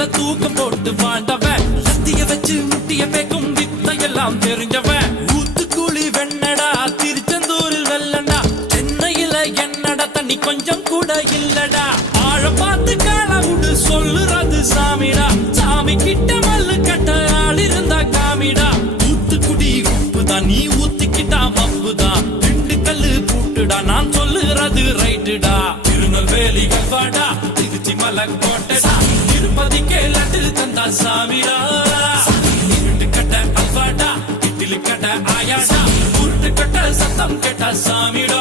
வீட்டுல தூக்கம் போட்டு வாழ்ந்தவன் சத்திய வச்சு முட்டிய பேக்கும் வித்தையெல்லாம் தெரிஞ்சவன் ஊத்துக்குழி வெண்ணடா திருச்செந்தூரில் வெள்ளடா சென்னையில என்னடா தண்ணி கொஞ்சம் கூட இல்லடா ஆழ பார்த்து காலவுடு சொல்லுறது சாமிடா சாமி கிட்ட மல்லு கட்ட ஆள் இருந்தா காமிடா ஊத்துக்குடி உப்புதான் நீ ஊத்திக்கிட்டா மப்புதான் ரெண்டு கல்லு பூட்டுடா நான் சொல்லுறது ரைட்டுடா திருநெல்வேலி கல்வாடா திருச்சி மலை கோட்டடா திருப்பதிக்கே லட்டு தந்தா சாமிடா இருட்டு கட்ட அல்வாடா இட்லி கட்ட ஆயாடா உருட்டு கட்ட சத்தம் கேட்டா சாமிடா